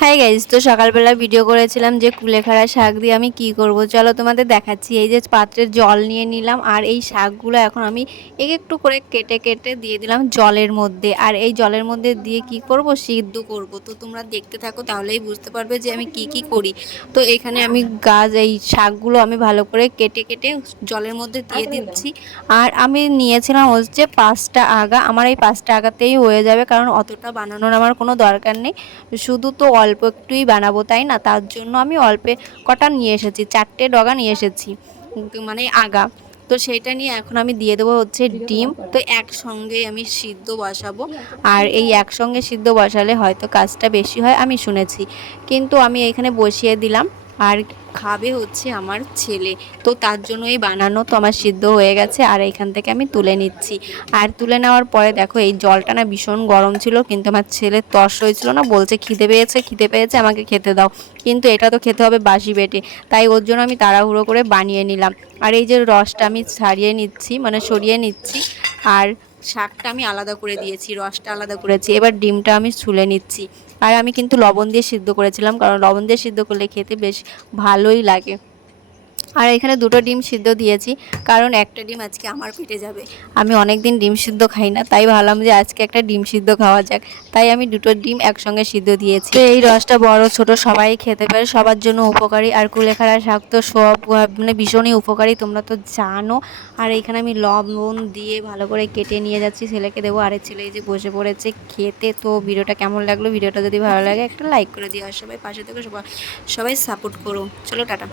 Hi guys, তো সকালবেলা video করেছিলাম যে কুলেখাড়া শাক দিয়ে আমি কি করব। চলো তোমাদের দেখাচ্ছি। এই যে পাত্রে জল নিয়ে নিলাম, আর এই শাকগুলো এখন আমি একটু করে কেটে কেটে দিয়ে দিলাম জলের মধ্যে। আর এই জলের মধ্যে দিয়ে কি করব, সিদ্ধ করব। তো তোমরা দেখতে থাকো, তাহলেই বুঝতে পারবে যে আমি কি করি। তো এখানে আমি এই শাকগুলো আমি ভালো করে কেটে কেটে জলের মধ্যে দিয়ে দিচ্ছি। আর আমি নিয়েছিলাম হচ্ছে 5টা আগা। আমার এই 5টা আগাতেই হয়ে যাবে, কারণ অতটা বানানোর আমার কোনো দরকার নেই। শুধু তো অল্প একটুই বানাবো, তাই না? তার জন্য আমি অল্পে কটা নিয়ে এসেছি, 4টে ডগা নিয়ে এসেছি, মানে আগা। তো সেইটা নিয়ে এখন আমি দিয়ে দেবো হচ্ছে ডিম। তো একসঙ্গে আমি সিদ্ধ বসাবো। আর এই একসঙ্গে সিদ্ধ বসালে হয়তো কাজটা বেশি হয়, আমি শুনেছি, কিন্তু আমি এখানে বসিয়ে দিলাম। আর খাবে হচ্ছে আমার ছেলে, তো তার জন্যই বানানো। তো আমার সিদ্ধ হয়ে গেছে, আর এইখান থেকে আমি তুলে নিচ্ছি। আর তুলে নেওয়ার পরে দেখো, এই জলটা না ভীষণ গরম ছিল, কিন্তু আমার ছেলের তর্স হয়েছিল না, বলছে খিদে পেয়েছে আমাকে খেতে দাও। কিন্তু এটা তো খেতে হবে বাসি পেটে, তাই ওর জন্য আমি তাড়াহুড়ো করে বানিয়ে নিলাম। আর এই যে রসটা আমি ছাড়িয়ে নিচ্ছি, মানে সরিয়ে নিচ্ছি। আর শাকটা আমি আলাদা করে দিয়েছি, রসটা আলাদা করেছি। এবার ডিমটা আমি ছুলে নিচ্ছি। আর আমি কিন্তু লবণ দিয়ে সিদ্ধ করেছিলাম, কারণ লবণ দিয়ে সিদ্ধ করলে খেতে বেশ ভালোই লাগে। আর এখানে 2টো ডিম সিদ্ধ দিয়েছি, কারণ একটা ডিম আজকে আমার পেটে যাবে। আমি অনেক দিন ডিম সিদ্ধ খাই না, তাই ভাবলাম যে আজকে একটা ডিম সিদ্ধ খাওয়া যাক। তাই আমি 2টো ডিম একসঙ্গে সিদ্ধ দিয়েছি। তো এই রসটা বড় ছোট সবাই খেতে পারে, সবার জন্য উপকারী। আর কুলেখাড়া শাক তো সব মানে ভীষণই উপকারী, তোমরা তো জানো। আর এখানে আমি লবণ দিয়ে ভালো করে কেটে নিয়ে যাচ্ছি, ছেলেকে দেবো। আর ছেলে এই যে বসে পড়েছে খেতে। তো ভিডিওটা কেমন লাগলো, ভিডিওটা যদি ভালো লাগে একটা লাইক করে দিও, আর সবাই পাশে থেকে সবাই সাপোর্ট করো। চলো টাটা।